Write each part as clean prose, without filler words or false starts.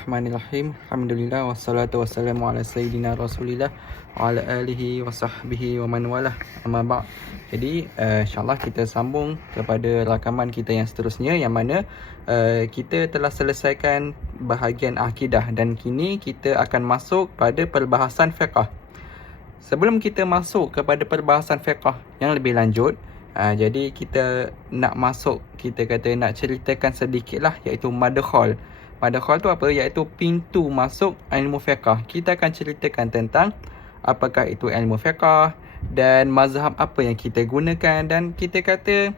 Bismillahirrahmanirrahim. Alhamdulillah wassalatu wassalamu ala sayyidina Rasulillah wa ala alihi wa sahbihi wa man walah. Amma ba'd. Jadi insya-Allah kita sambung kepada rakaman kita yang seterusnya, yang mana kita telah selesaikan bahagian akidah dan kini kita akan masuk pada perbahasan fiqh. Sebelum kita masuk kepada perbahasan fiqh yang lebih lanjut, jadi kita nak masuk, kita kata nak ceritakan sedikitlah, iaitu madkhal. Madkhal tu apa? Iaitu pintu masuk ilmu fiqh. Kita akan ceritakan tentang apakah itu ilmu fiqh dan mazhab apa yang kita gunakan, dan kita kata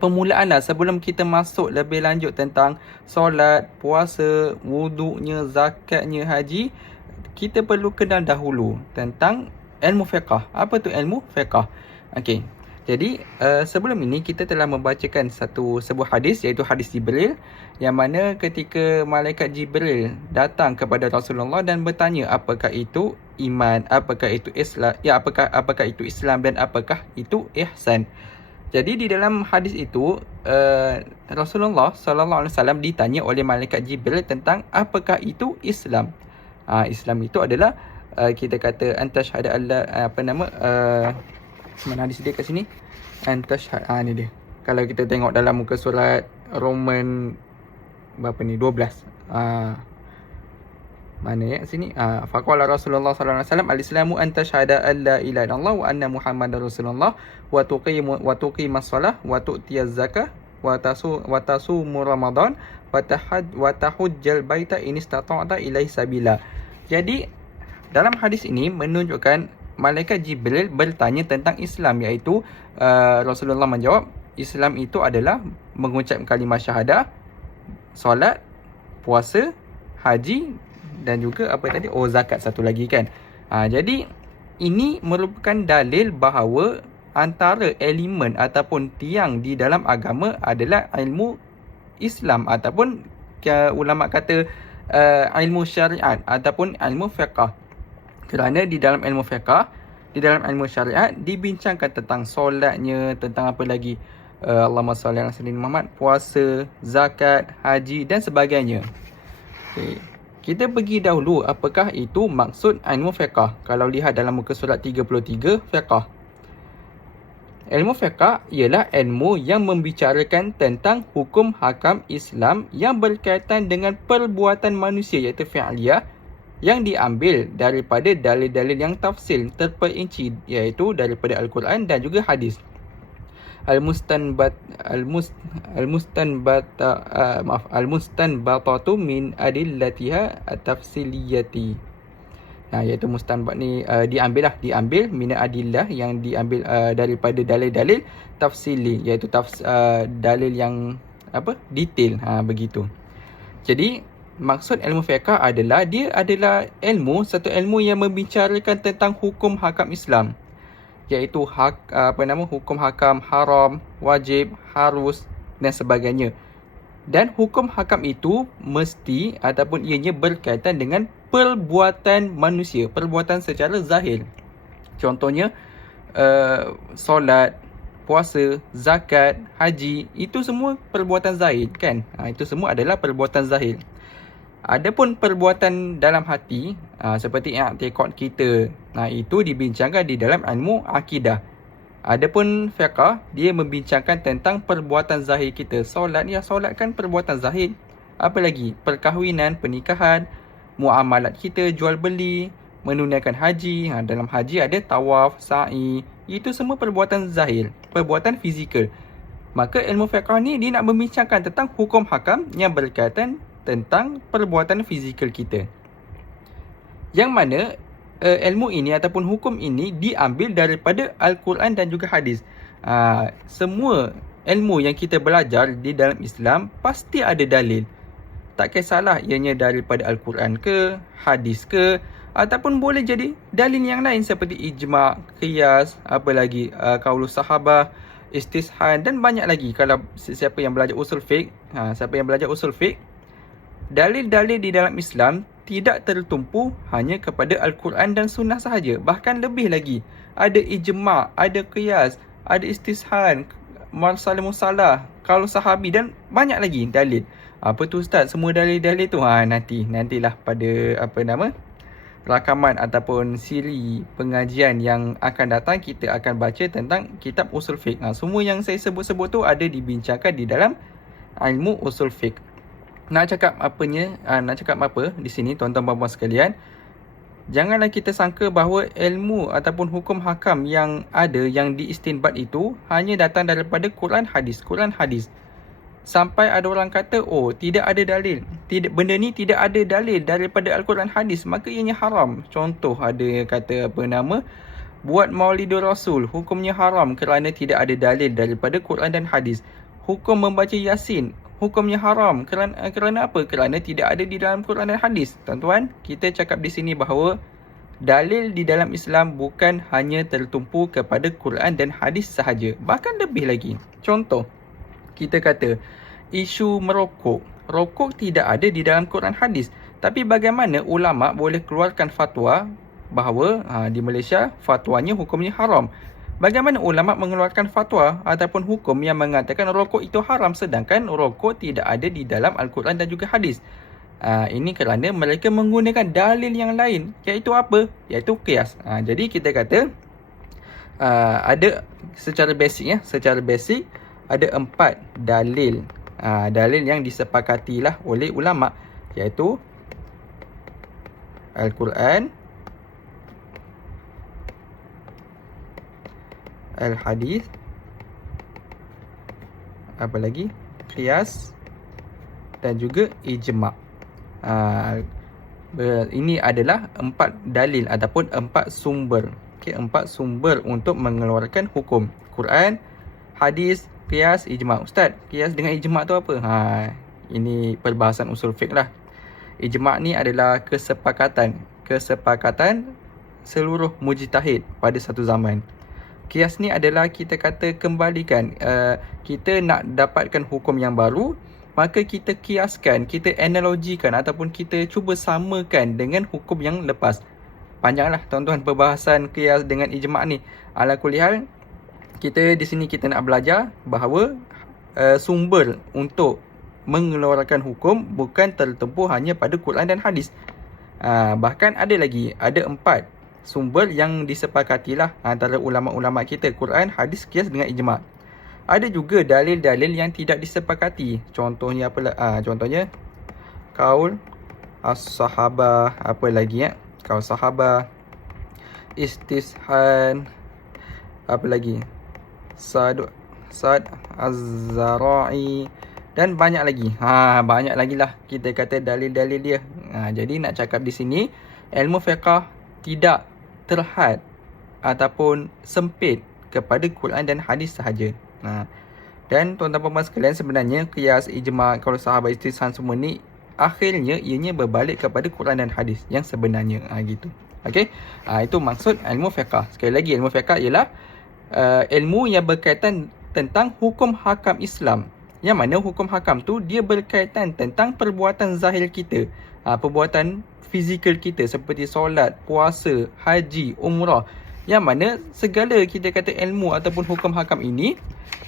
permulaan lah sebelum kita masuk lebih lanjut tentang solat, puasa, wuduknya, zakatnya, haji. Kita perlu kenal dahulu tentang ilmu fiqh. Apa tu ilmu fiqh? Okey. Jadi sebelum ini kita telah membacakan sebuah hadis, iaitu hadis Jibril, yang mana ketika malaikat Jibril datang kepada Rasulullah dan bertanya apakah itu iman, apakah itu Islam, apakah itu Islam dan apakah itu ihsan. Jadi di dalam hadis itu Rasulullah sallallahu alaihi wasallam ditanya oleh malaikat Jibril tentang apakah itu Islam. Islam itu adalah kita kata antashhadu alla mana hadis dia kat sini? Ni dia. Kalau kita tengok dalam muka surat Roman berapa ni? 12. Mana ya sini? Faqala Rasulullah sallallahu alaihi wasallam al-Islamu an tashhada an la ilaha illallah wa anna Muhammadar Rasulullah wa tuqimas shalah wa tu'tiyaz zakah wa tasumu Ramadan wa tahujjal baita in istata'ta ilaihi sabila. Jadi dalam hadis ini menunjukkan malaikat Jibril bertanya tentang Islam, iaitu Rasulullah menjawab Islam itu adalah mengucap kalimah syahadah, solat, puasa, haji dan juga zakat satu lagi kan. Jadi ini merupakan dalil bahawa antara elemen ataupun tiang di dalam agama adalah ilmu Islam, ataupun ulama kata ilmu syariat ataupun ilmu fiqh. Kerana di dalam ilmu fiqh, di dalam ilmu syariat dibincangkan tentang solatnya, tentang apa lagi? Allahumma salli ala sayyidina Muhammad, puasa, zakat, haji dan sebagainya. Okay. Kita pergi dahulu apakah itu maksud ilmu fiqh. Kalau lihat dalam muka surat 33, fiqh. Ilmu fiqh ialah ilmu yang membicarakan tentang hukum hakam Islam yang berkaitan dengan perbuatan manusia, iaitu fi'liyah, yang diambil daripada dalil-dalil yang tafsil terperinci, iaitu daripada Al-Quran dan juga hadis. Al-mustanbatatu min adillatiha at-tafsiliyati. Iaitu mustanbat ni diambil min adillah, yang diambil daripada dalil-dalil tafsili, iaitu dalil yang detail, begitu. Jadi maksud ilmu fiqh adalah dia adalah satu ilmu yang membicarakan tentang hukum hakam Islam, iaitu hukum hakam haram, wajib, harus dan sebagainya. Dan hukum hakam itu mesti ataupun ianya berkaitan dengan perbuatan manusia, perbuatan secara zahir. Contohnya solat, puasa, zakat, haji, itu semua perbuatan zahir kan. Itu semua adalah perbuatan zahir. Adapun perbuatan dalam hati, seperti i'tiqad kita, itu dibincangkan di dalam ilmu akidah. Adapun fiqh, dia membincangkan tentang perbuatan zahir kita. Solat kan perbuatan zahir. Apa lagi? Perkahwinan, pernikahan, muamalat kita, jual beli, menunaikan haji. Dalam haji ada tawaf, sa'i. Itu semua perbuatan zahir, perbuatan fizikal. Maka ilmu fiqh ni dia nak membincangkan tentang hukum hakam yang berkaitan tentang perbuatan fizikal kita, yang mana ilmu ini ataupun hukum ini diambil daripada Al-Quran dan juga hadis. Semua ilmu yang kita belajar di dalam Islam pasti ada dalil. Tak kisahlah ianya daripada Al-Quran ke, hadis ke, ataupun boleh jadi dalil yang lain seperti ijma', qiyas, apa lagi, qaulus sahabah, istishan dan banyak lagi. Kalau siapa yang belajar usul fiqh, dalil-dalil di dalam Islam tidak tertumpu hanya kepada Al-Quran dan Sunnah sahaja. Bahkan lebih lagi. Ada ijma', ada qiyas, ada istishan, musalah, qaul sahabi dan banyak lagi dalil. Apa tu Ustaz? Semua dalil-dalil tu? Nantilah pada rakaman ataupun siri pengajian yang akan datang, kita akan baca tentang kitab usul fiqh. Semua yang saya sebut-sebut tu ada dibincangkan di dalam ilmu usul fiqh. Nak cakap apa di sini tuan-tuan puan-puan sekalian, janganlah kita sangka bahawa ilmu ataupun hukum hakam yang ada, yang diistinbat itu hanya datang daripada Quran hadis. Sampai ada orang kata, tidak ada dalil. Benda ni tidak ada dalil daripada Al-Quran hadis, maka ianya haram. Contoh ada kata buat Maulidur Rasul, hukumnya haram kerana tidak ada dalil daripada Quran dan hadis. Hukum membaca Yasin, hukumnya haram kerana apa? Kerana tidak ada di dalam Quran dan hadis. Tuan-tuan, kita cakap di sini bahawa dalil di dalam Islam bukan hanya tertumpu kepada Quran dan hadis sahaja, bahkan lebih lagi. Contoh, kita kata isu merokok. Rokok tidak ada di dalam Quran hadis. Tapi bagaimana ulama boleh keluarkan fatwa bahawa di Malaysia fatwanya hukumnya haram? Bagaimana ulama mengeluarkan fatwa ataupun hukum yang mengatakan rokok itu haram sedangkan rokok tidak ada di dalam Al-Quran dan juga hadis? Ini kerana mereka menggunakan dalil yang lain, iaitu apa? Iaitu qiyas. Jadi kita kata ada secara basic ada 4 dalil. Dalil yang disepakatilah oleh ulama, iaitu Al-Quran, Al-Hadis, apa lagi? Qiyas dan juga ijma'. Ini adalah 4 dalil ataupun 4 sumber. 4 sumber untuk mengeluarkan hukum. Quran, hadis, qiyas, ijma'. Ustaz, qiyas dengan ijma' tu apa? Ini perbahasan usul fiqh lah. Ijma' ni adalah kesepakatan seluruh mujtahid pada satu zaman. Qiyas ni adalah kita kata kembalikan, kita nak dapatkan hukum yang baru, maka kita kiaskan, kita analogikan ataupun kita cuba samakan dengan hukum yang lepas. Panjanglah tuan-tuan perbahasan qiyas dengan ijma' ni. Ala kulli hal, kita di sini kita nak belajar bahawa sumber untuk mengeluarkan hukum bukan tertumpu hanya pada Quran dan hadis. Bahkan ada 4 sumber yang disepakatilah antara ulama-ulama kita, Quran, hadis, qiyas dengan ijma'. Ada juga dalil-dalil yang tidak disepakati. Contohnya contohnya qaul as-sahabah, apa lagi qaul sahabah, istishan, apa lagi? Sad az-zara'i dan banyak lagi. Banyak lagi lah kita kata dalil-dalil dia. Jadi nak cakap di sini, ilmu fiqh tidak terhad ataupun sempit kepada Quran dan hadis sahaja. Dan tuan-tuan puan sekalian, sebenarnya qiyas, ijma', qaul sahabat, istishan semua ni akhirnya ianya berbalik kepada Quran dan hadis yang sebenarnya. Gitu. Okey. Itu maksud ilmu fiqh. Sekali lagi, ilmu fiqh ialah ilmu yang berkaitan tentang hukum hakam Islam. Yang mana hukum hakam tu dia berkaitan tentang perbuatan zahir kita, perbuatan fizikal kita seperti solat, puasa, haji, umrah. Yang mana segala kita kata ilmu ataupun hukum hakam ini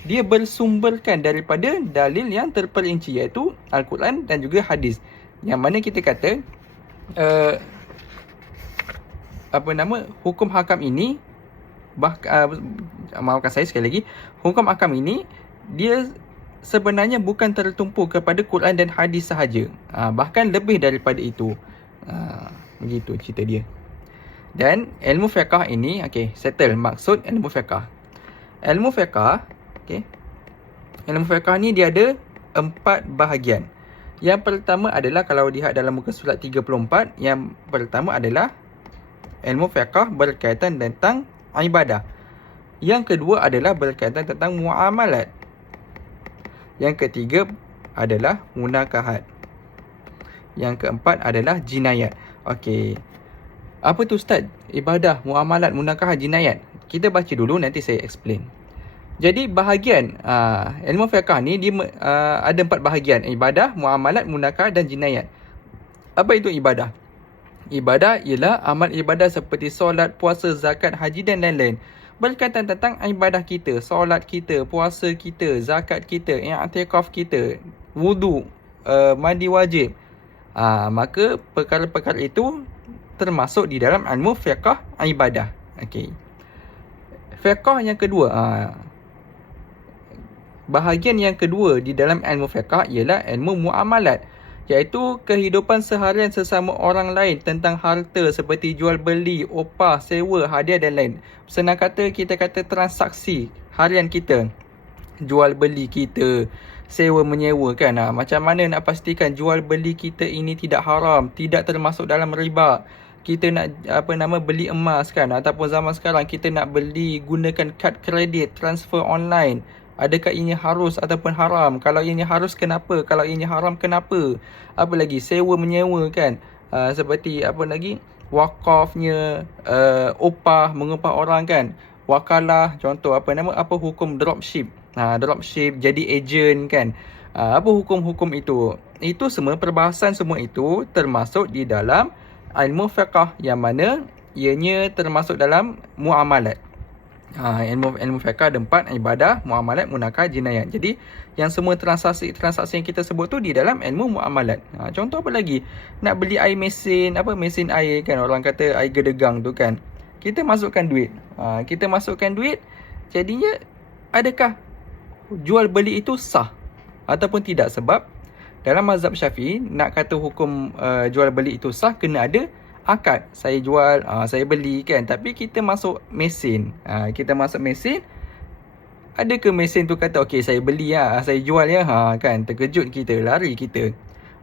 dia bersumberkan daripada dalil yang terperinci, iaitu Al-Quran dan juga hadis. Yang mana kita kata hukum hakam ini, maafkan saya sekali lagi, hukum hakam ini dia sebenarnya bukan tertumpu kepada Quran dan hadis sahaja, bahkan lebih daripada itu. Begitu cerita dia. Dan ilmu fiqh ini, settle maksud ilmu fiqh. Ilmu fiqh, ilmu fiqh ni dia ada 4 bahagian. Yang pertama adalah, kalau lihat dalam muka surat 34, yang pertama adalah ilmu fiqh berkaitan tentang ibadah. Yang kedua adalah berkaitan tentang muamalat. Yang ketiga adalah munakahat. Yang keempat adalah jinayat. Apa tu Ustaz? Ibadah, muamalat, munakahat, jinayat. Kita baca dulu, nanti saya explain. Jadi bahagian ilmu fiqh ni dia ada 4 bahagian: ibadah, muamalat, munakahat dan jinayat. Apa itu ibadah? Ibadah ialah amal ibadah seperti solat, puasa, zakat, haji dan lain-lain. Berkaitan tentang ibadah kita, solat kita, puasa kita, zakat kita, i'tikaf kita, wudu, mandi wajib, maka perkara-perkara itu termasuk di dalam ilmu fiqh ibadah. Okey. Fiqh yang kedua, bahagian yang kedua di dalam ilmu fiqh ialah ilmu muamalat, iaitu kehidupan seharian sesama orang lain tentang harta seperti jual beli, upah, sewa, hadiah dan lain. Senang kata, kita kata transaksi harian kita, jual beli kita, sewa menyewa kan. Macam mana nak pastikan jual beli kita ini tidak haram, tidak termasuk dalam riba. Kita nak beli emas kan, ataupun zaman sekarang kita nak beli gunakan kad kredit, transfer online. Adakah ini harus ataupun haram? Kalau ini harus, kenapa? Kalau ini haram, kenapa? Apa lagi? Sewa menyewa kan. Seperti wakafnya, upah, mengupah orang kan. Wakalah, contoh apa hukum dropship. Dropship, jadi ejen kan. Apa hukum-hukum itu? Itu semua, perbahasan semua itu termasuk di dalam ilmu fiqh, yang mana ianya termasuk dalam muamalat. Ilmu fiqh ada 4: ibadah, muamalat, munakahat, jinayat. Jadi yang semua transaksi yang kita sebut tu di dalam ilmu muamalat. Contoh apa lagi? Nak beli air mesin, mesin air kan, orang kata air gedegang tu kan. Kita masukkan duit. Jadinya adakah jual beli itu sah ataupun tidak? Sebab dalam mazhab Syafi'i, nak kata hukum jual beli itu sah, kena ada akad. Saya jual, saya beli kan. Tapi kita masuk mesin. Adakah mesin tu kata, okey saya beli saya jual kan. Terkejut kita, lari kita.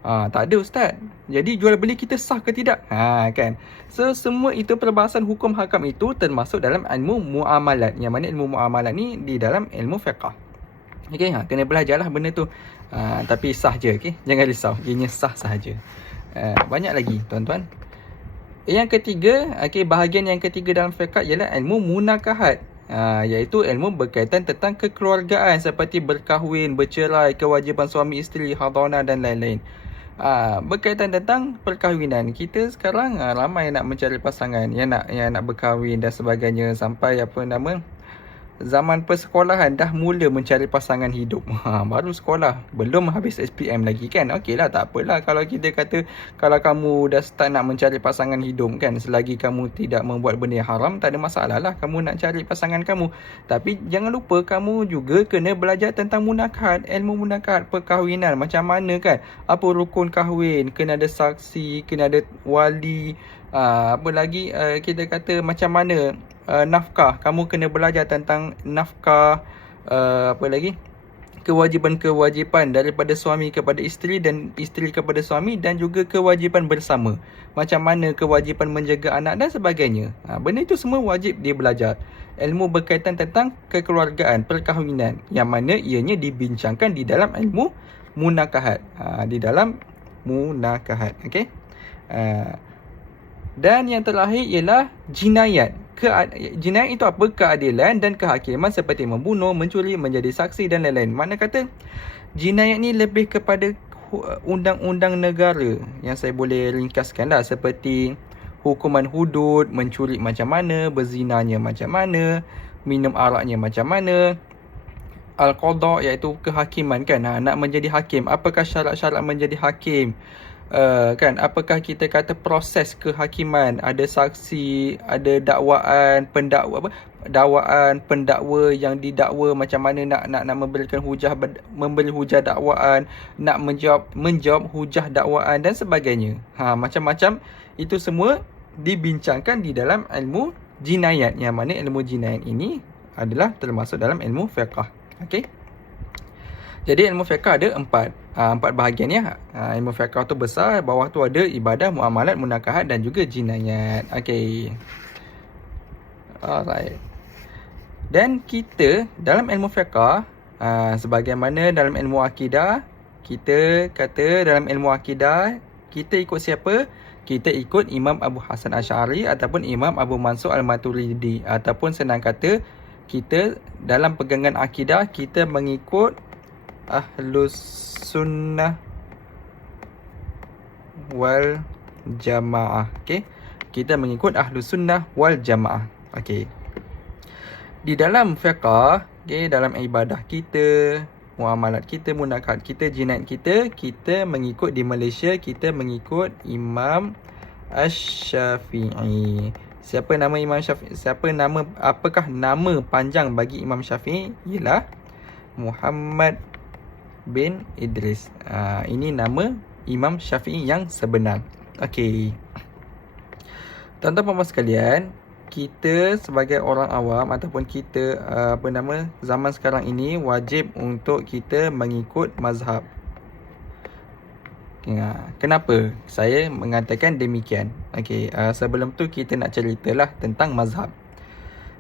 Tak ada ustaz. Jadi jual beli kita sah ke tidak? Kan. So semua itu perbahasan hukum hakam itu termasuk dalam ilmu muamalat. Yang mana ilmu muamalat ni di dalam ilmu fiqh. Okey, kena belajarlah benda tu. Tapi sah je, okey. Jangan risau. Ianya sah sahaja. Banyak lagi, tuan-tuan. Yang ketiga, bahagian yang ketiga dalam fiqh ialah ilmu munakahat. Iaitu ilmu berkaitan tentang kekeluargaan seperti berkahwin, bercerai, kewajipan suami isteri, hadanah dan lain-lain. Berkaitan tentang perkahwinan. Kita sekarang ramai nak mencari pasangan, yang nak berkahwin dan sebagainya, sampai zaman persekolahan dah mula mencari pasangan hidup. Baru sekolah, belum habis SPM lagi kan. Okeylah, tak apalah kalau kita kata, kalau kamu dah start nak mencari pasangan hidup kan, selagi kamu tidak membuat benda yang haram, tak ada masalah lah kamu nak cari pasangan kamu. Tapi jangan lupa, kamu juga kena belajar tentang munakahat, ilmu munakahat, perkahwinan. Macam mana kan, apa rukun kahwin, kena ada saksi, kena ada wali. Apa lagi, kita kata macam mana nafkah. Kamu kena belajar tentang nafkah. Apa lagi, kewajipan-kewajipan daripada suami kepada isteri dan isteri kepada suami, dan juga kewajipan bersama. Macam mana kewajipan menjaga anak dan sebagainya. Benda itu semua wajib dia belajar. Ilmu berkaitan tentang kekeluargaan, perkahwinan, yang mana ianya dibincangkan di dalam ilmu munakahat. Okey. Dan yang terakhir ialah jinayat. Jinayat itu apa? Keadilan dan kehakiman seperti membunuh, mencuri, menjadi saksi dan lain-lain. Mana kata jinayat ni lebih kepada undang-undang negara, yang saya boleh ringkaskan lah, seperti hukuman hudud, mencuri macam mana, berzinanya macam mana, minum araknya macam mana. Al-Qadha iaitu kehakiman kan. Nak menjadi hakim, apakah syarat-syarat menjadi hakim? Kan, apakah kita kata proses kehakiman, ada saksi, ada dakwaan, pendakwa yang didakwa, macam mana nak memberikan hujah, memberi hujah dakwaan, nak menjawab hujah dakwaan dan sebagainya. Macam-macam itu semua dibincangkan di dalam ilmu jinayat, yang mana ilmu jinayat ini adalah termasuk dalam ilmu fiqh. Okey. Jadi ilmu fiqh ada empat bahagian ya. Ilmu fiqh tu besar, bawah tu ada ibadah, muamalat, munakahat dan juga jinayat. Okey. Alright. Dan kita dalam ilmu fiqh, sebagaimana dalam ilmu akidah, kita kata dalam ilmu akidah kita ikut siapa? Kita ikut Imam Abu Hasan Asy'ari ataupun Imam Abu Mansur Al-Maturidi, ataupun senang kata, kita dalam pegangan akidah kita mengikut Ahlus Sunnah wal Jamaah. Okey. Kita mengikut Ahlus Sunnah wal Jamaah. Okey. Di dalam fiqh, okey, dalam ibadah kita, muamalat kita, munakat kita, jinayat kita, kita mengikut di Malaysia, kita mengikut Imam Asy-Syafi'i. Siapa nama Imam Syafi'i? Apakah nama panjang bagi Imam Syafi'i? Ialah Muhammad bin Idris. Ini nama Imam Syafi'i yang sebenar. Okey. Tuan-tuan dan sekalian, kita sebagai orang awam ataupun kita zaman sekarang ini wajib untuk kita mengikut mazhab. Kenapa saya mengatakan demikian? Okey, sebelum tu kita nak ceritalah tentang mazhab.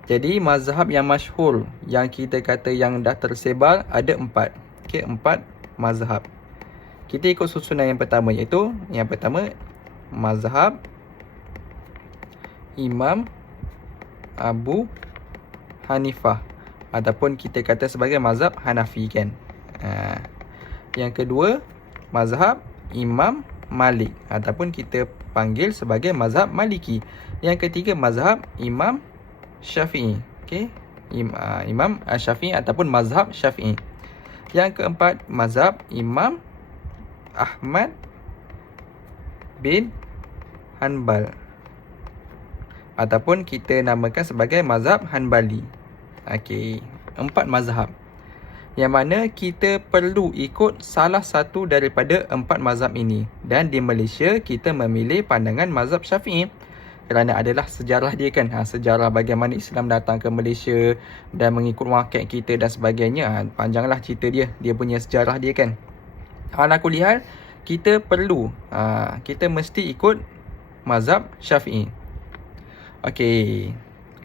Jadi mazhab yang masyhur yang kita kata yang dah tersebar ada 4. Okey, 4 mazhab. Kita ikut susunan yang pertama, iaitu yang pertama mazhab Imam Abu Hanifah ataupun kita kata sebagai mazhab Hanafi kan. Yang kedua mazhab Imam Malik ataupun kita panggil sebagai mazhab Maliki. Yang ketiga mazhab Imam Syafi'i. Okey, Imam Syafi'i ataupun mazhab Syafi'i. Yang keempat mazhab Imam Ahmad bin Hanbal ataupun kita namakan sebagai mazhab Hanbali. Okey, 4 mazhab yang mana kita perlu ikut salah satu daripada 4 mazhab ini. Dan di Malaysia kita memilih pandangan mazhab Syafi'i kerana adalah sejarah dia kan. Sejarah bagaimana Islam datang ke Malaysia dan mengikut wakil kita dan sebagainya. Panjanglah cerita dia punya sejarah dia kan. Ala kulli hal, kita perlu kita mesti ikut mazhab Syafi'i. Okey,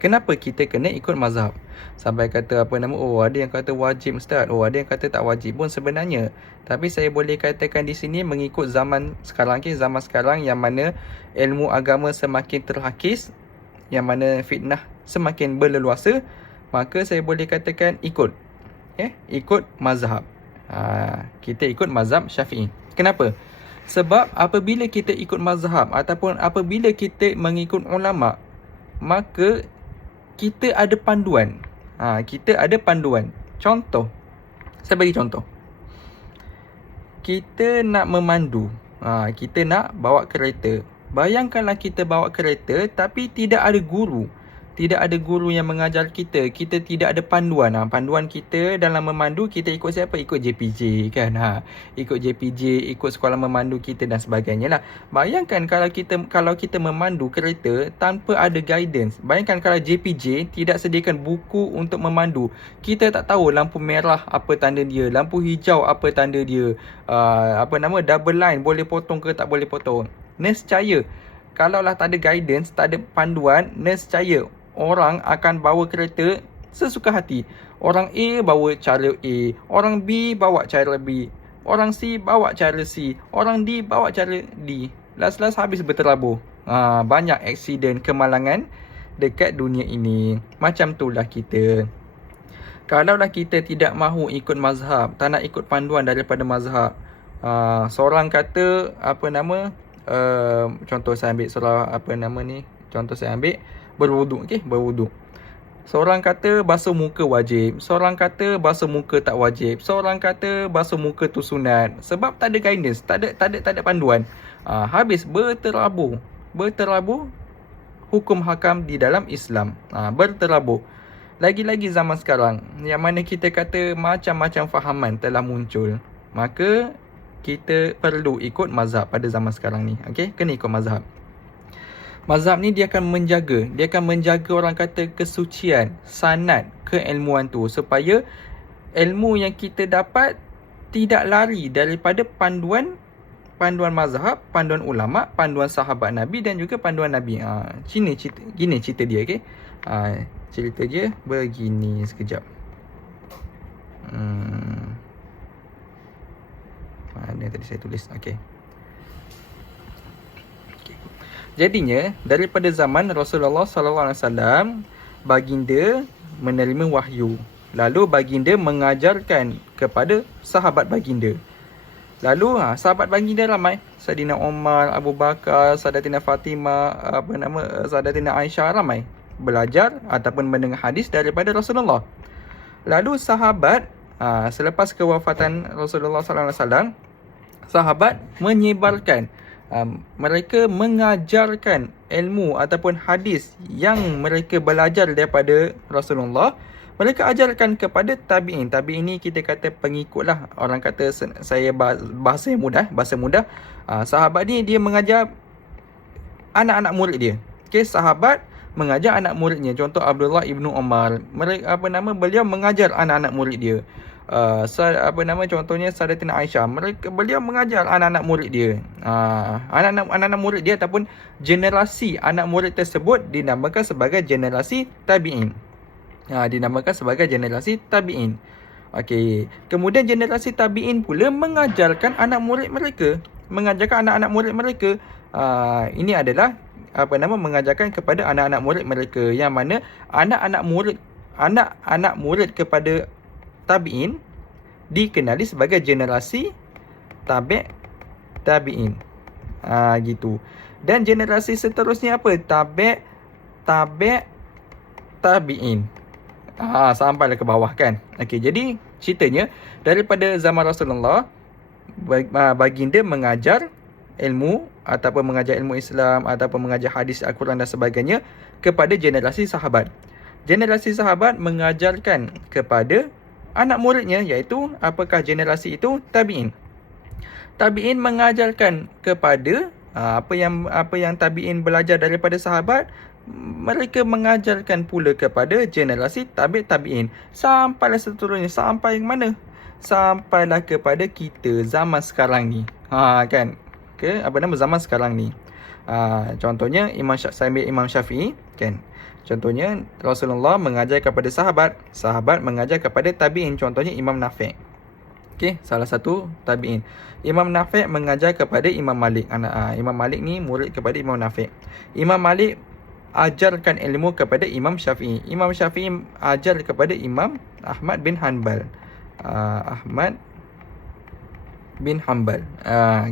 kenapa kita kena ikut mazhab? Sampai kata ada yang kata wajib ustaz, ada yang kata tak wajib pun sebenarnya. Tapi saya boleh katakan di sini mengikut zaman sekarang, zaman sekarang yang mana ilmu agama semakin terhakis, yang mana fitnah semakin berleluasa, maka saya boleh katakan ikut mazhab. Kita ikut mazhab Syafi'i. Kenapa? Sebab apabila kita ikut mazhab ataupun apabila kita mengikut ulama', maka kita ada panduan. Kita ada panduan. Contoh, saya bagi contoh. Kita nak memandu. Kita nak bawa kereta. Bayangkanlah kita bawa kereta tapi tidak ada guru. Tidak ada guru yang mengajar kita. Kita tidak ada panduan. Panduan kita dalam memandu, kita ikut siapa? Ikut JPJ kan. Ikut JPJ, ikut sekolah memandu kita dan sebagainya lah. Bayangkan kalau kita memandu kereta tanpa ada guidance. Bayangkan kalau JPJ tidak sediakan buku untuk memandu. Kita tak tahu lampu merah apa tanda dia, lampu hijau apa tanda dia, double line boleh potong ke tak boleh potong. Nescaya kalaulah tak ada guidance, tak ada panduan, nescaya orang akan bawa kereta sesuka hati. Orang A bawa cara A, orang B bawa cara B, orang C bawa cara C, orang D bawa cara D. Last habis berterabur. Banyak aksiden, kemalangan dekat dunia ini. Macam itulah kita. Kalaulah kita tidak mahu ikut mazhab, tak nak ikut panduan daripada mazhab. Seorang kata contoh saya ambil contoh saya ambil berwuduk, berwuduk. Seorang kata basuh muka wajib, seorang kata basuh muka tak wajib, seorang kata basuh muka tu sunat. Sebab tak ada guidance, tak ada panduan. Habis berterabur hukum hakam di dalam Islam. Berterabur. Lagi-lagi zaman sekarang yang mana kita kata macam-macam fahaman telah muncul. Maka kita perlu ikut mazhab pada zaman sekarang ni. Kena ikut mazhab. Mazhab ni dia akan menjaga orang kata kesucian, sanad, keilmuan tu, supaya ilmu yang kita dapat tidak lari daripada panduan mazhab, panduan ulama, panduan sahabat Nabi dan juga panduan Nabi. Gini cerita dia, cerita dia begini sekejap. Mana tadi saya tulis? Jadinya daripada zaman Rasulullah SAW, baginda menerima wahyu. Lalu baginda mengajarkan kepada sahabat baginda. Lalu sahabat baginda ramai. Saidina Umar, Abu Bakar, Sayyidatina Fatimah, Sayyidatina Aisyah ramai belajar ataupun mendengar hadis daripada Rasulullah. Lalu sahabat Selepas kewafatan Rasulullah SAW, sahabat menyebarkan, mereka mengajarkan ilmu ataupun hadis yang mereka belajar daripada Rasulullah. Mereka ajarkan kepada tabi'in. Tabi'in ni kita kata pengikut lah. Orang kata, saya bahasa mudah. Sahabat ni dia mengajar anak-anak murid dia. Okay, sahabat mengajar anak muridnya. Contoh Abdullah ibnu Umar. Beliau mengajar anak-anak murid dia. Contohnya Sayyidatina Aisyah, beliau mengajar anak-anak murid dia. Anak-anak murid dia ataupun generasi anak murid tersebut dinamakan sebagai generasi tabi'in. Dinamakan sebagai generasi tabi'in. Okey, kemudian generasi tabi'in pula mengajarkan anak murid mereka, mengajarkan anak-anak murid mereka. Ini adalah mengajarkan kepada anak-anak murid mereka, yang mana anak-anak murid kepada tabi'in dikenali sebagai generasi tabi'in. Gitu. Dan generasi seterusnya apa? Tabi'in. Sampailah ke bawah kan. Okey, jadi ceritanya daripada zaman Rasulullah, baginda mengajar ilmu ataupun mengajar ilmu Islam ataupun mengajar hadis Al-Quran dan sebagainya kepada generasi sahabat. Generasi sahabat mengajarkan kepada anak muridnya, iaitu apakah generasi itu? Tabi'in. Tabi'in mengajarkan kepada apa yang tabi'in belajar daripada sahabat, mereka mengajarkan pula kepada generasi tabi'in. Sampailah seterusnya, sampai yang mana? Sampailah kepada kita zaman sekarang ni. Kan? Zaman sekarang ni. Contohnya Imam Syafi'i, kan? Contohnya Rasulullah mengajar kepada sahabat mengajar kepada tabi'in. Contohnya Imam Nafi'. Okey, salah satu tabi'in. Imam Nafi' mengajar kepada Imam Malik. Imam Malik ni murid kepada Imam Nafi'. Imam Malik ajarkan ilmu kepada Imam Syafi'i. Imam Syafi'i ajar kepada Imam Ahmad bin Hanbal.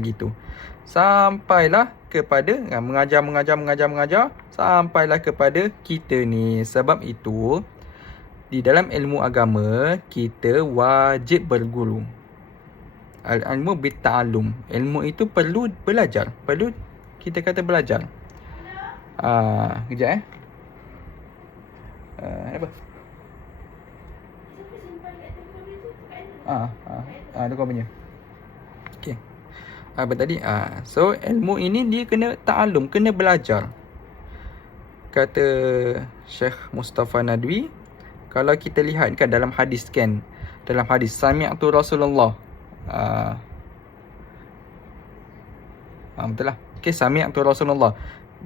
Gitu. Sampailah kepada mengajar sampailah kepada kita ni. Sebab itu di dalam ilmu agama kita wajib berguru. Al-ilmu bitta'allum. Ilmu itu perlu belajar. Perlu kita kata belajar. Kejap apa? Itu kau punya. Okey. Apa tadi? So ilmu ini dia kena ta'allum, kena belajar. Kata Syekh Mustafa Nadwi, kalau kita lihat kan dalam hadis sami'tu Rasulullah. Betul lah. Okey, sami'tu Rasulullah,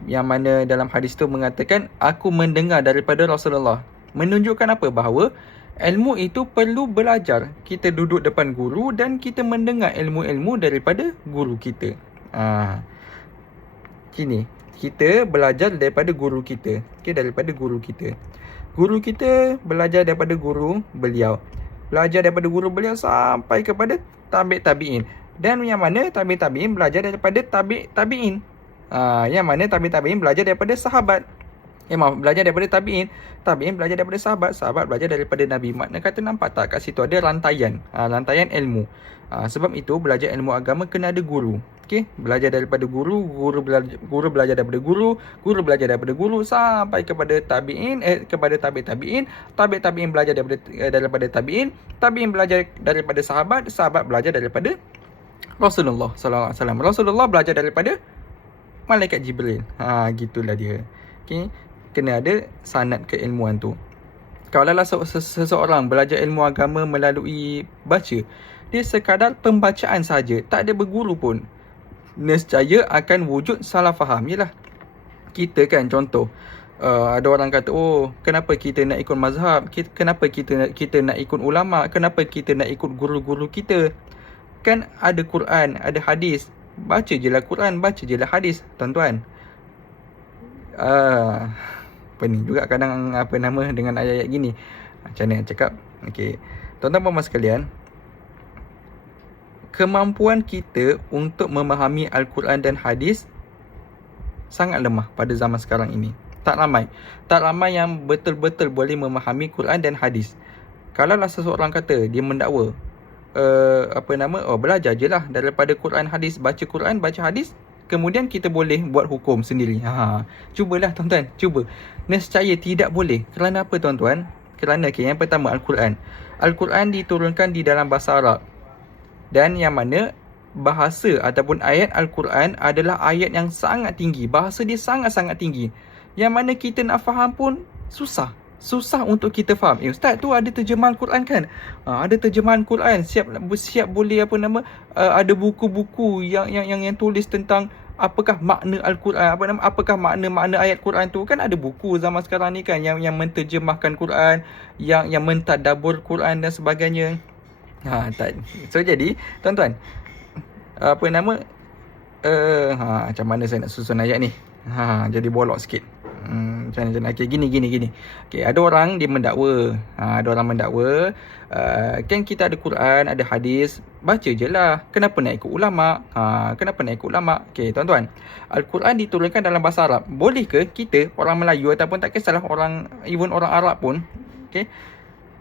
yang mana dalam hadis tu mengatakan aku mendengar daripada Rasulullah. Menunjukkan apa? Bahawa ilmu itu perlu belajar. Kita duduk depan guru dan kita mendengar ilmu-ilmu daripada guru kita. Sini kita belajar daripada guru kita. Okey, daripada guru kita. Guru kita belajar daripada guru beliau. Belajar daripada guru beliau sampai kepada tabi'in. Dan yang mana tabi'in belajar daripada tabi'in. Yang mana tabi'in belajar daripada sahabat. Belajar daripada tabi'in belajar daripada sahabat belajar daripada Nabi. Makna kata, nampak tak kat situ ada rantaian ilmu. Sebab itu belajar ilmu agama kena ada guru. Okey, belajar daripada guru belajar daripada guru belajar daripada guru sampai kepada tabi'in, kepada tabi'in belajar daripada tabi'in belajar daripada sahabat belajar daripada Rasulullah sallallahu alaihi wasallam. Rasulullah belajar daripada malaikat Jibril. Gitulah dia. Okey, kena ada sanad keilmuan tu. Kalau seseorang belajar ilmu agama melalui baca, dia sekadar pembacaan saja, tak ada berguru pun, nescaya akan wujud salah faham. Yalah, kita kan contoh, ada orang kata, kenapa kita nak ikut mazhab, kenapa kita nak ikut ulama, kenapa kita nak ikut guru-guru kita? Kan ada Quran, ada hadis. Baca je lah Quran, baca je lah hadis, tuan-tuan. Pening juga kadang dengan ayat-ayat gini. Macam mana nak cakap? Okey, tuan-tuan puan sekalian, kemampuan kita untuk memahami Al-Quran dan hadis sangat lemah pada zaman sekarang ini. Tak ramai yang betul-betul boleh memahami Quran dan hadis. Kalaulah seseorang kata dia mendakwa, belajar je lah daripada Quran hadis, baca Quran, baca hadis, kemudian kita boleh buat hukum sendiri. Cubalah tuan-tuan, cuba. Nescaya tidak boleh. Kerana apa tuan-tuan? Kerana yang pertama, Al-Quran. Al-Quran diturunkan di dalam bahasa Arab. Dan yang mana bahasa ataupun ayat Al-Quran adalah ayat yang sangat tinggi. Bahasa dia sangat-sangat tinggi. Yang mana kita nak faham pun susah. Susah untuk kita faham. Ustaz, tu ada terjemahan Quran kan? Ada terjemahan Quran. Siap boleh ada buku-buku yang tulis tentang apakah makna Al-Quran, apakah makna ayat Quran tu. Kan ada buku zaman sekarang ni kan yang menterjemahkan Quran, yang mentadabbur Quran dan sebagainya. So jadi tuan-tuan, macam mana saya nak susun ayat ni? Jadi bolok sikit. Macam mana? Okay, gini. Okay, ada orang dia mendakwa. Kan kita ada Quran, ada hadis, baca je lah. Kenapa nak ikut ulama? Okay, tuan-tuan, Al-Quran diturunkan dalam bahasa Arab. Boleh ke kita, orang Melayu ataupun tak kisahlah orang Arab pun, okay,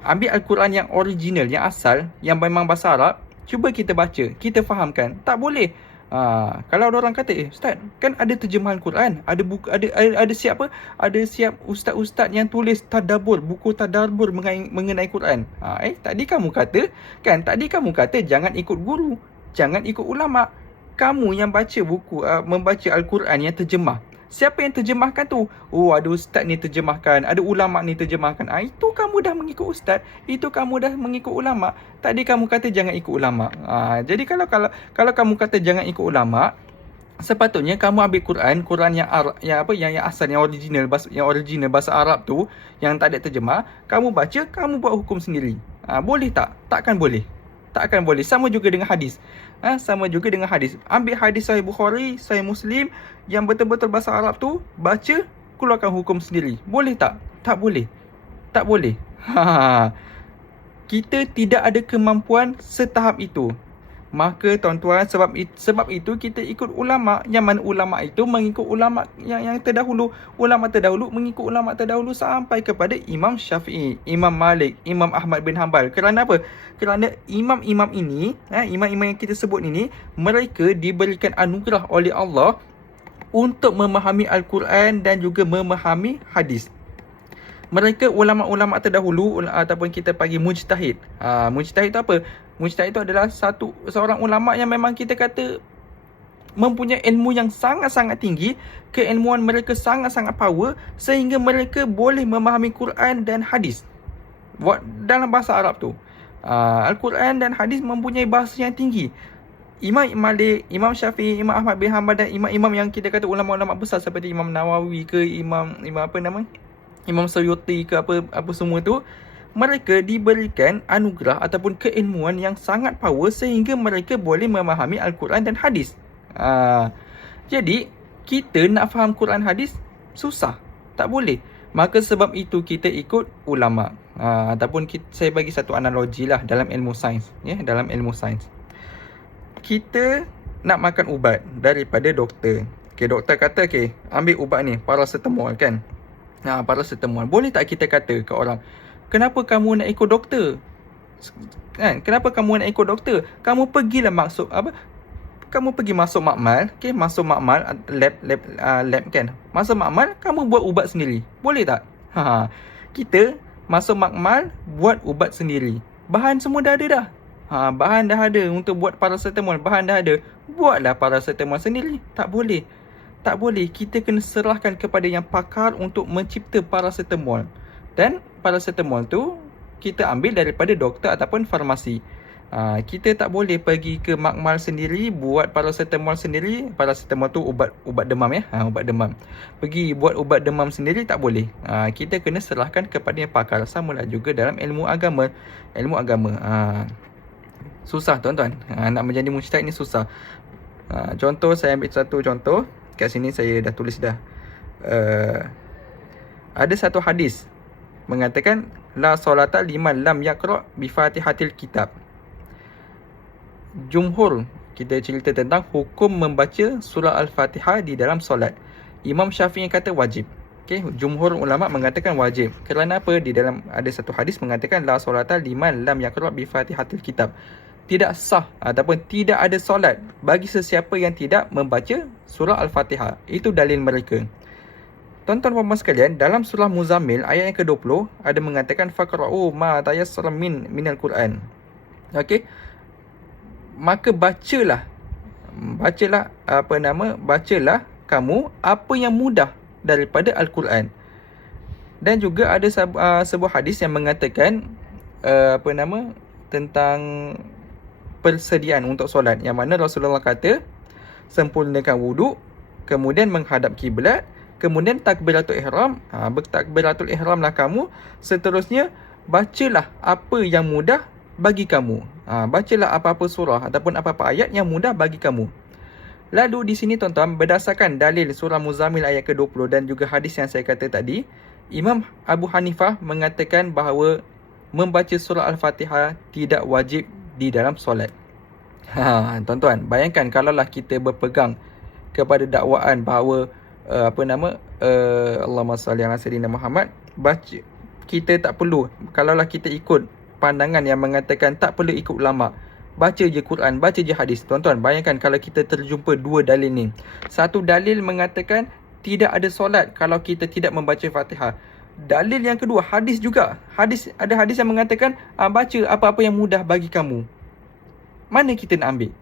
ambil Al-Quran yang original, yang asal, yang memang bahasa Arab, cuba kita baca, kita fahamkan? Tak boleh. Kalau ada orang kata, Ustaz, kan ada terjemahan Quran, ada buku, ada siap ustaz-ustaz yang tulis buku tadabbur mengenai Quran. Tadi kamu kata jangan ikut guru, jangan ikut ulama. Kamu yang baca buku, membaca Al-Quran yang terjemah. Siapa yang terjemahkan tu? Ada ustaz ni terjemahkan, ada ulama ni terjemahkan. Itu kamu dah mengikut ustaz, itu kamu dah mengikut ulama. Tadi kamu kata jangan ikut ulama. Jadi kalau kamu kata jangan ikut ulama, sepatutnya kamu ambil Quran yang asal, yang original bahasa Arab tu, yang tak ada terjemah, kamu baca, kamu buat hukum sendiri. Boleh tak? Takkan boleh. Sama juga dengan hadis. Ambil hadis Sahih Bukhari, Sahih Muslim yang betul-betul bahasa Arab tu, baca, keluarkan hukum sendiri. Boleh tak? Tak boleh. Kita tidak ada kemampuan setahap itu. Maka tuan-tuan, sebab itu kita ikut ulama. Yang mana ulama itu mengikut ulama yang terdahulu. Ulama terdahulu mengikut ulama terdahulu sampai kepada Imam Syafi'i, Imam Malik, Imam Ahmad bin Hanbal. Kerana apa? Kerana imam-imam ini, imam-imam yang kita sebut ini, mereka diberikan anugerah oleh Allah untuk memahami Al-Quran dan juga memahami hadis. Mereka ulama-ulama terdahulu, ataupun kita panggil mujtahid. Mujtahid tu apa? Mujtahid itu adalah seorang ulama yang memang kita kata mempunyai ilmu yang sangat-sangat tinggi. Keilmuan mereka sangat-sangat power, sehingga mereka boleh memahami Quran dan hadis dalam bahasa Arab tu. Al-Quran dan hadis mempunyai bahasa yang tinggi. Imam Malik, Imam Syafi'i, Imam Ahmad bin Hanbal dan imam-imam yang kita kata ulama-ulama besar seperti Imam Nawawi ke Imam Suyuti ke apa semua tu, mereka diberikan anugerah ataupun keilmuan yang sangat power sehingga mereka boleh memahami Al-Quran dan hadis. Jadi kita nak faham Quran hadis susah, tak boleh. Maka sebab itu kita ikut ulama. Ataupun saya bagi satu analogi lah dalam ilmu sains. Dalam ilmu sains, kita nak makan ubat daripada doktor. Doktor kata, ambil ubat ni, paracetamol kan. Paracetamol. Boleh tak kita kata ke orang, kenapa kamu nak ikut doktor? Kenapa kamu nak ikut doktor? Kamu pergilah kamu pergi masuk makmal, masuk makmal, lab kan. Masuk makmal, kamu buat ubat sendiri. Boleh tak? Kita masuk makmal, buat ubat sendiri. Bahan semua dah ada dah. Bahan dah ada untuk buat paracetamol, bahan dah ada. Buatlah paracetamol sendiri. Tak boleh. Kita kena serahkan kepada yang pakar untuk mencipta paracetamol. Dan paracetamol tu kita ambil daripada doktor ataupun farmasi. Kita tak boleh pergi ke makmal sendiri buat paracetamol sendiri. Paracetamol tu ubat demam ubat demam. Pergi buat ubat demam sendiri tak boleh. Kita kena serahkan kepada yang pakar. Samalah juga dalam ilmu agama. Susah tuan-tuan. Nak menjadi mujtahid ni susah. Contoh, saya ambil satu contoh. Kat sini saya dah tulis dah. Ada satu hadis mengatakan la solata liman lam yaqra bi fatihatil kitab. Jumhur kita cerita tentang hukum membaca surah Al-Fatihah di dalam solat. Imam Syafi'i kata wajib. Okey, jumhur ulama mengatakan wajib. Kerana apa? Di dalam ada satu hadis mengatakan la solata liman lam yaqra bi Fatihatil Kitab. Tidak sah ataupun tidak ada solat bagi sesiapa yang tidak membaca surah Al-Fatihah. Itu dalil mereka. Tuan-tuan dan puan sekalian, dalam surah Muzammil ayat yang ke-20 ada mengatakan faqra'u ma tayassara minal Quran. Okey. Maka bacalah kamu apa yang mudah daripada Al-Quran. Dan juga ada sebuah hadis yang mengatakan tentang persediaan untuk solat, yang mana Rasulullah kata sempurnakan wuduk, kemudian menghadap kiblat, kemudian takbiratul ihram. Bertakbiratul ihramlah kamu, seterusnya bacalah apa yang mudah bagi kamu. Bacalah apa-apa surah ataupun apa-apa ayat yang mudah bagi kamu. Lalu di sini tuan-tuan, berdasarkan dalil surah Muzammil ayat ke-20 dan juga hadis yang saya kata tadi, Imam Abu Hanifah mengatakan bahawa membaca surah Al-Fatihah tidak wajib di dalam solat. Tuan-tuan, bayangkan kalaulah kita berpegang kepada dakwaan bahawa Allahumma salli ala sayyidina Muhammad, kita tak perlu, kalaulah kita ikut pandangan yang mengatakan tak perlu ikut ulama, baca je Quran, baca je hadis. Tuan-tuan, bayangkan kalau kita terjumpa dua dalil ni. Satu dalil mengatakan tidak ada solat kalau kita tidak membaca Fatihah. Dalil yang kedua, hadis juga. Ada hadis yang mengatakan baca apa-apa yang mudah bagi kamu. Mana kita nak ambil?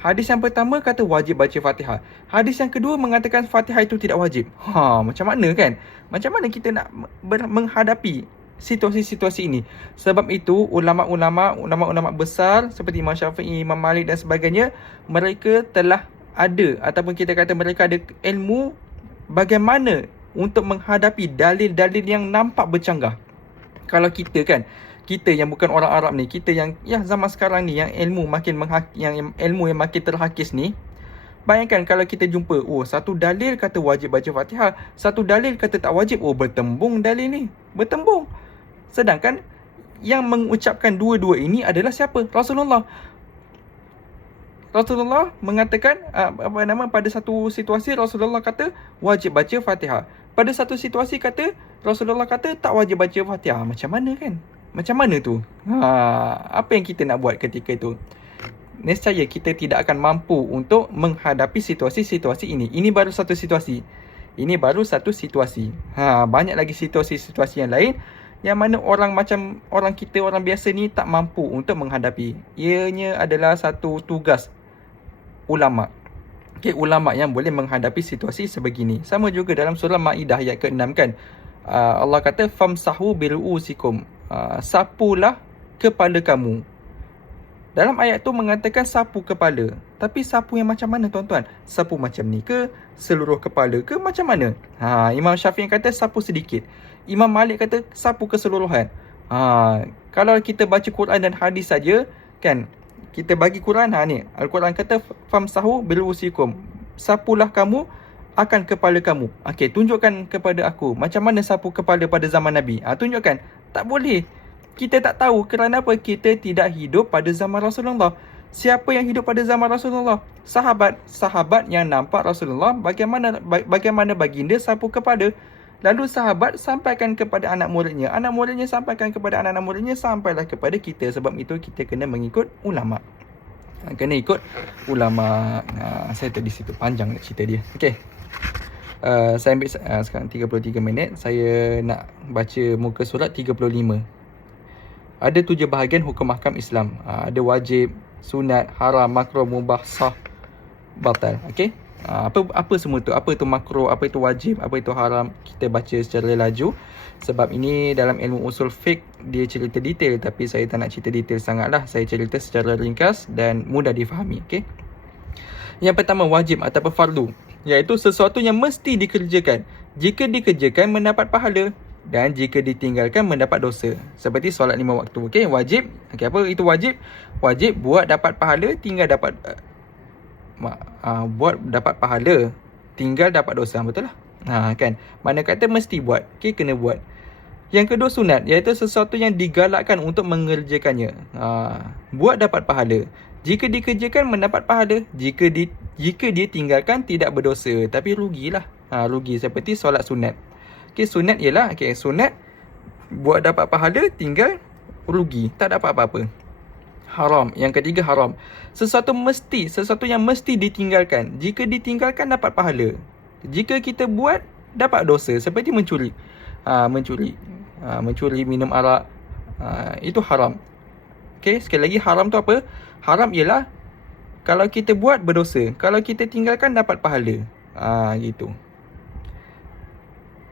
Hadis yang pertama kata wajib baca Fatihah. Hadis yang kedua mengatakan Fatihah itu tidak wajib. Macam mana kan? Macam mana kita nak menghadapi situasi-situasi ini? Sebab itu ulama-ulama besar seperti Imam Syafi'i, Imam Malik dan sebagainya, mereka telah ada, ataupun kita kata mereka ada ilmu bagaimana untuk menghadapi dalil-dalil yang nampak bercanggah. Kalau kita kan, kita yang bukan orang Arab ni, kita yang zaman sekarang ni yang ilmu yang makin terhakis ni, bayangkan kalau kita jumpa satu dalil kata wajib baca Fatihah, satu dalil kata tak wajib. Bertembung dalil ni, bertembung. Sedangkan yang mengucapkan dua-dua ini adalah siapa? Rasulullah. Rasulullah mengatakan pada satu situasi Rasulullah kata wajib baca Fatihah. Pada satu situasi Rasulullah kata tak wajib baca Fatihah. Macam mana kan? Macam mana tu? Apa yang kita nak buat ketika itu? Nescaya kita tidak akan mampu untuk menghadapi situasi-situasi ini. Ini baru satu situasi. Banyak lagi situasi-situasi yang lain yang mana orang biasa ni tak mampu untuk menghadapi. Ianya adalah satu tugas ulama. Ulama yang boleh menghadapi situasi sebegini. Sama juga dalam surah Maidah ayat ke-6 kan. Allah kata famsahu biru'usikum. Sapulah kepala kamu. Dalam ayat tu mengatakan sapu kepala. Tapi sapu yang macam mana tuan-tuan? Sapu macam ni ke? Seluruh kepala ke? Macam mana? Imam Syafi'i kata sapu sedikit. Imam Malik kata sapu keseluruhan. Kalau kita baca Quran dan hadis saja kan, kita bagi Quran ni. Al-Quran kata famsahu biru'usikum. Sapulah kamu akan kepala kamu. Okey, tunjukkan kepada aku macam mana sapu kepala pada zaman Nabi. Tunjukkan. Tak boleh. Kita tak tahu kerana apa? Kita tidak hidup pada zaman Rasulullah. Siapa yang hidup pada zaman Rasulullah? Sahabat yang nampak Rasulullah bagaimana baginda sapu kepala. Lalu sahabat sampaikan kepada anak muridnya. Anak muridnya sampaikan kepada anak-anak muridnya, sampailah kepada kita. Sebab itu kita kena mengikut ulama. Kena ikut ulama. Saya tak di situ. Panjang cerita dia. Okey. Saya ambil sekarang 33 minit. Saya nak baca muka surat 35. Ada 7 bahagian hukum ahkam Islam. Ada wajib, sunat, haram, makruh, mubah, sah, batal. Okey. Apa semua tu? Apa itu makruh, apa itu wajib, apa itu haram? Kita baca secara laju. Sebab ini dalam ilmu usul fiqh dia cerita detail, tapi saya tak nak cerita detail sangatlah. Saya cerita secara ringkas dan mudah difahami. Okey. Yang pertama, wajib ataupun fardu, iaitu sesuatu yang mesti dikerjakan. Jika dikerjakan mendapat pahala, dan jika ditinggalkan mendapat dosa. Seperti solat 5 waktu. Okey, wajib. Okey, apa itu wajib? Wajib buat dapat pahala, tinggal dapat buat dapat pahala, tinggal dapat dosa. Betul lah? Kan. Mana kata mesti buat. Okey, kena buat. Yang kedua, sunat, iaitu sesuatu yang digalakkan untuk mengerjakannya. Buat dapat pahala. Jika dikerjakan mendapat pahala, jika ditinggalkan tidak berdosa, tapi rugilah. Rugi seperti solat sunat. Okey, sunat ialah sunat buat dapat pahala, tinggal rugi, tak dapat apa-apa. Haram. Yang ketiga, haram. Sesuatu yang mesti ditinggalkan. Jika ditinggalkan dapat pahala. Jika kita buat dapat dosa, seperti mencuri. Mencuri, minum arak. Itu haram. Okey, sekali lagi, haram tu apa? Haram ialah kalau kita buat berdosa, kalau kita tinggalkan dapat pahala. Gitu.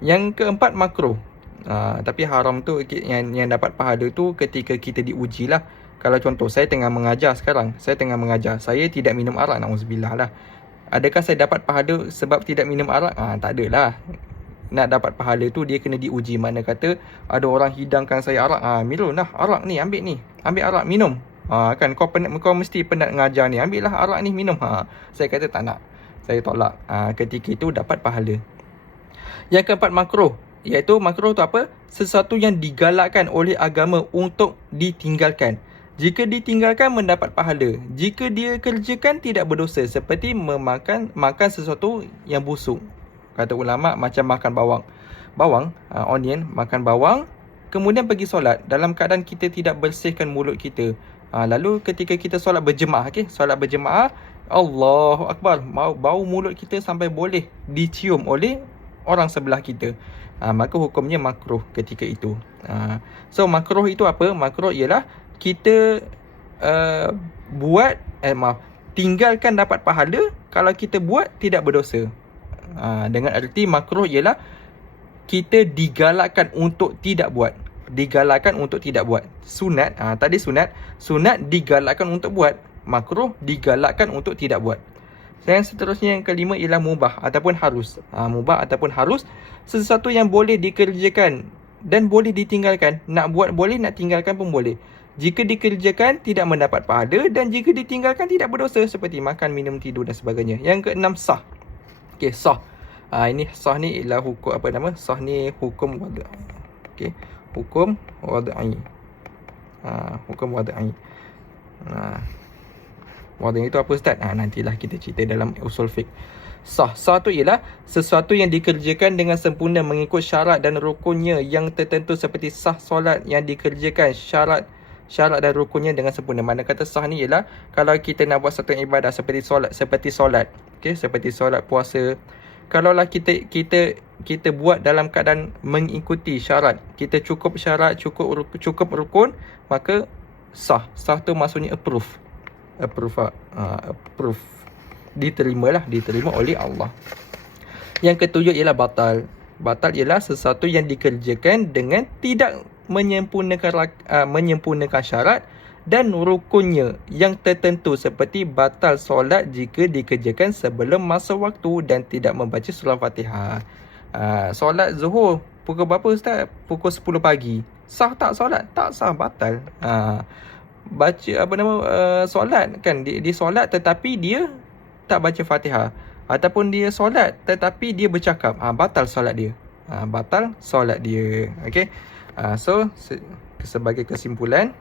Yang keempat, makruh. Tapi haram tu yang dapat pahala tu ketika kita diuji lah. Kalau contoh, saya tengah mengajar sekarang. Saya tidak minum arak, na'udzubillah lah. Adakah saya dapat pahala sebab tidak minum arak? Tak adalah. Nak dapat pahala tu dia kena diuji. Mana kata ada orang hidangkan saya arak. Minum lah arak ni, ambil arak, minum. Kan kau mesti penat mengajar ni. Ambil lah arak ni, minum. Saya kata tak nak. Saya tolak. Ketika itu dapat pahala. Yang keempat, makruh. Iaitu makruh tu apa? Sesuatu yang digalakkan oleh agama untuk ditinggalkan. Jika ditinggalkan mendapat pahala. Jika dia kerjakan tidak berdosa. Seperti makan sesuatu yang busuk. Kata ulama macam makan bawang. Onion, makan bawang. Kemudian pergi solat. Dalam keadaan kita tidak bersihkan mulut kita. Lalu ketika kita solat berjemaah. Solat berjemaah. Allahu Akbar. Bau mulut kita sampai boleh dicium oleh orang sebelah kita. Maka hukumnya makruh ketika itu. So makruh itu apa? Makruh ialah kita tinggalkan dapat pahala. Kalau kita buat tidak berdosa. Dengan arti makruh ialah kita digalakkan untuk tidak buat. Sunat, tadi sunat digalakkan untuk buat. Makruh digalakkan untuk tidak buat. Dan seterusnya yang kelima ialah mubah ataupun harus. Mubah ataupun harus, sesuatu yang boleh dikerjakan dan boleh ditinggalkan. Nak buat boleh, nak tinggalkan pun boleh. Jika dikerjakan tidak mendapat pahala, dan jika ditinggalkan tidak berdosa, seperti makan, minum, tidur dan sebagainya. Yang keenam, sah. Sah. Ini sah ni ialah hukum sah ni hukum wada'i. Hukum wada'i. Hukum wada'i. Wada'i itu apa, Ustaz? Nantilah kita cerita dalam usul fiqh. Sah tu ialah sesuatu yang dikerjakan dengan sempurna mengikut syarat dan rukunnya yang tertentu, seperti sah solat yang dikerjakan syarat dan rukunnya dengan sempurna. Mana kata sah ni ialah kalau kita nak buat satu ibadah seperti solat. Seperti solat, puasa. Kalaulah kita buat dalam keadaan mengikuti syarat, kita cukup syarat, cukup rukun, maka sah. Sah tu maksudnya approve. Diterima oleh Allah. Yang ketujuh ialah batal. Batal ialah sesuatu yang dikerjakan dengan tidak menyempurnakan syarat dan rukunnya yang tertentu, seperti batal solat jika dikerjakan sebelum masa waktu dan tidak membaca surah Fatihah. Solat Zuhur pukul berapa, Ustaz? Pukul 10 pagi. Sah tak solat? Tak sah, batal. Baca solat kan, dia solat tetapi dia tak baca Fatihah, ataupun dia solat tetapi dia bercakap, batal solat dia. Okey. So sebagai kesimpulan,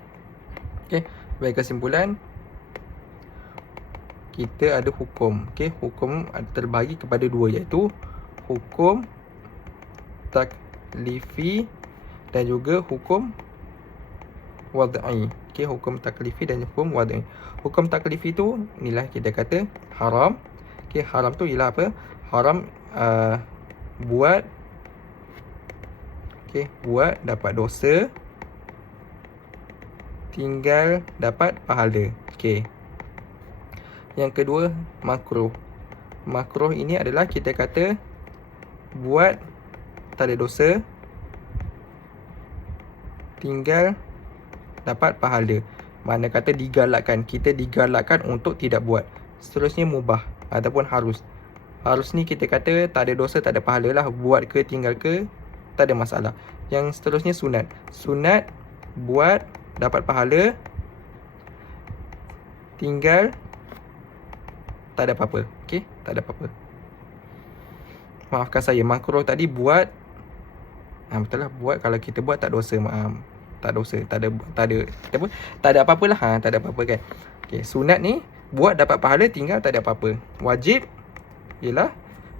kita ada hukum. Hukum terbagi kepada dua, iaitu hukum taklifi dan juga hukum wada'i. Hukum taklifi dan hukum wada'i. Hukum taklifi tu inilah kita kata haram. Haram tu ialah apa? Haram buat dapat dosa, tinggal dapat pahala. Yang kedua, makruh. Makruh ini adalah kita kata buat tak ada dosa, tinggal dapat pahala. Mana kata digalakkan, kita digalakkan untuk tidak buat. Seterusnya mubah ataupun harus. Harus ni kita kata tak ada dosa, tak ada pahala lah. Buat ke tinggal ke tak ada masalah. Yang seterusnya sunat. Sunat buat dapat pahala, tinggal tak ada apa-apa. Tak ada apa-apa. Maafkan saya, makruh tadi buat. Betul lah, buat kalau kita buat tak dosa. Tak dosa, tak ada apa-apalah. Tak ada apa-apa kan. Sunat ni buat dapat pahala, tinggal tak ada apa-apa. Wajib ialah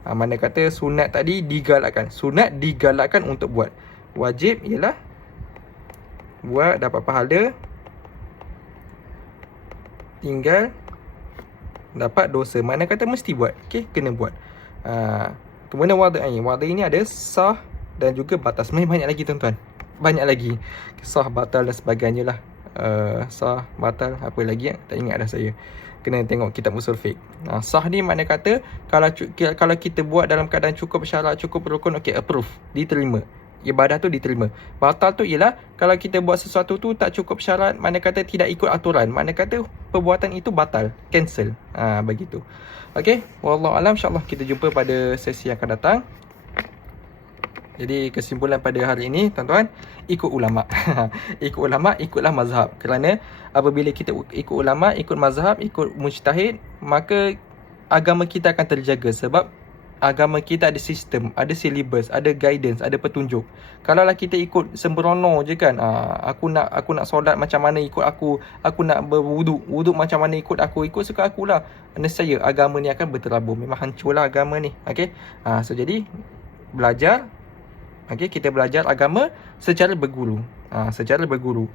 Mana kata sunat tadi digalakkan. Sunat digalakkan untuk buat. Wajib ialah buat dapat pahala, tinggal dapat dosa. Mana kata mesti buat. Okey, kena buat. Kemudian wadi ini ada sah dan juga batal. Sebenarnya banyak lagi tuan-tuan. Banyak lagi. Sah, batal dan sebagainya lah. Sah, batal, apa lagi tak ingat dah saya. Kena tengok kitab usul fiqh. Sah ni mana kata kalau kita buat dalam keadaan cukup syarat, cukup rukun, okey, approve, diterima. Ibadah tu diterima. Batal tu ialah kalau kita buat sesuatu tu tak cukup syarat, mana kata tidak ikut aturan, mana kata perbuatan itu batal, cancel. Begitu. Okey, wallahu alam, insya-Allah kita jumpa pada sesi yang akan datang. Jadi kesimpulan pada hari ini tuan-tuan, ikut ulama. Ikut ulama, ikutlah mazhab. Kerana apabila kita ikut ulama, ikut mazhab, ikut mujtahid, maka agama kita akan terjaga. Sebab agama kita ada sistem, ada syllabus, ada guidance, ada petunjuk. Kalaulah kita ikut sembrono je kan, aku nak solat macam mana ikut aku nak berwuduk macam mana ikut suka akulah. Nescaya agama ni akan berterabur. Memang hancurlah agama ni. Okey. So jadi belajar. Okey, kita belajar agama secara berguru. Secara berguru.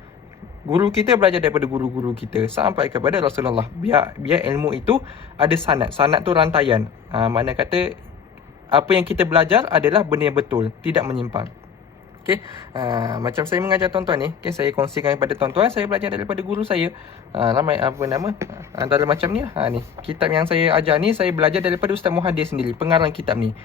Guru kita belajar daripada guru-guru kita sampai kepada Rasulullah. Biar ilmu itu ada sanad. Sanad tu rantaian. Mana kata apa yang kita belajar adalah benda yang betul, tidak menyimpang. Okey. Macam saya mengajar tuan-tuan ni, okay, saya kongsikan kepada tuan-tuan, saya belajar daripada guru saya. Ramai antara macam ni. Ni kitab yang saya ajar ni, saya belajar daripada Ustaz Muhadir sendiri, pengarang kitab ni.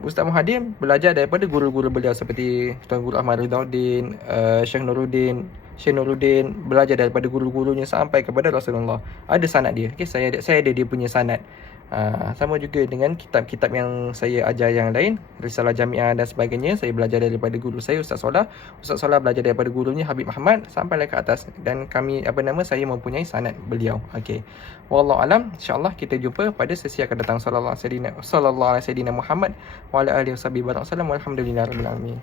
Ustaz Muhadir belajar daripada guru-guru beliau seperti Tuan Guru Ahmad Ridauddin, Syekh Nuruddin, belajar daripada guru-gurunya sampai kepada Rasulullah. Ada sanad dia. Okay, saya ada dia punya sanad. Sama juga dengan kitab-kitab yang saya ajar yang lain, Risalah Jamiah dan sebagainya, saya belajar daripada guru saya Ustaz Solah. Ustaz Solah belajar daripada gurunya Habib Ahmad sampailah ke atas, dan saya mempunyai sanad beliau. Okey. Wallahu alam, insya-Allah kita jumpa pada sesi akan datang. Sallallahu alaihi wasallam Muhammad wa ala alihi wasallam. Walhamdulillahirabbil alamin.